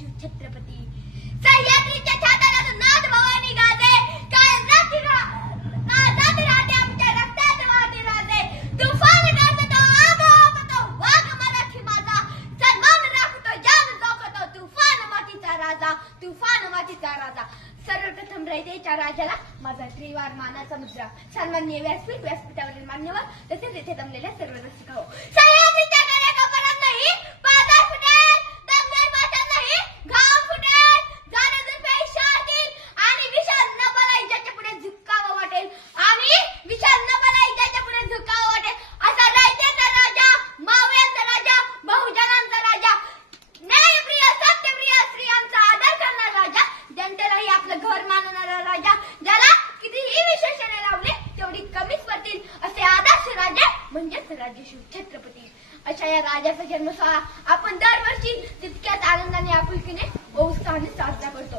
शिव छत्रपती सह्याद्रीच्या छाताला नाद भवानी गाजे काय राती राहते आमच्या रक्तात वाहते राजे तुफान गाजतो आगो वाघ मराठी माझा सन्मान राखतो जान जोखतो तुफान मातीचा राजा सर्वप्रथम रयतेच्या राजाला माझा त्रिवार मानाचा मुद्रा सन्माननीय व्यासपीठावरील मान्यवर तसेच येथे जमलेल्या सर्व रसिक हो सह्याद्रीच्या गळ्या कपाळात नाही पादार फुटेल दमदार वाटत नाही घाम फुटेल जाणे पेशातील आणि विशाल न बलाई ज्याच्या पुढे झुकावं वाटेल असा रयतेचा राजा मावळ्यांचा राजा बहुजनांचा राजा न्यायप्रिय सत्यप्रिय स्त्रियांचा आदर करणारा राजा जनतेलाही आपलं घर मानणारा राजा ज्याला कितीही विशेषणे लावले तेवढी कमीच पडतील असे आदर्श राजा म्हणजेच राजशिव छत्रपती अशा या राजाचा जन्म सोहळा आपण दरवर्षी तितक्याच आनंदाने आपुलकीने व उत्साहाने साजरा करतो.